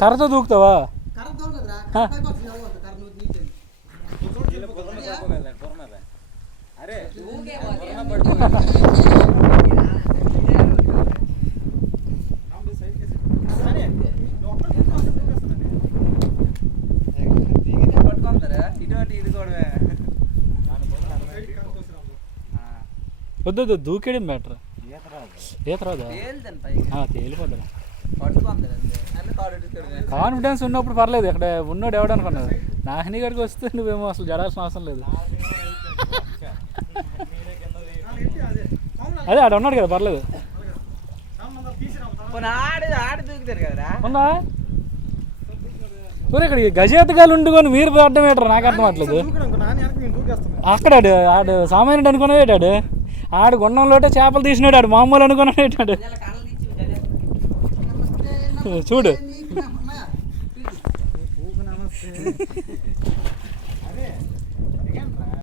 కర్రతో దూకుతావా? వద్దు దూకేయడం బెటర్. ఈత రాదా? తేలిపోద్దా. కాన్ఫిడెన్స్ ఉన్నప్పుడు పర్లేదు. ఇక్కడ ఉన్నోడు ఎవడనుకున్నాడు. నాహిని గారికి వస్తే నువ్వేమో అసలు జడాల్సిన అవసరం లేదు. అదే ఆడ ఉన్నాడు కదా, పర్లేదు. ఇక్కడ గజేతగాలు ఉండుకొని మీరు పడ్డం ఏంటారు నాకు అర్థం అట్లేదు. అక్కడ ఆడు సామాన్యుడు అనుకున్నాడు. ఆడు గుండంలోటే చేపలు తీసినాడు. ఆడు మామూలు అనుకున్నాడు. చూడు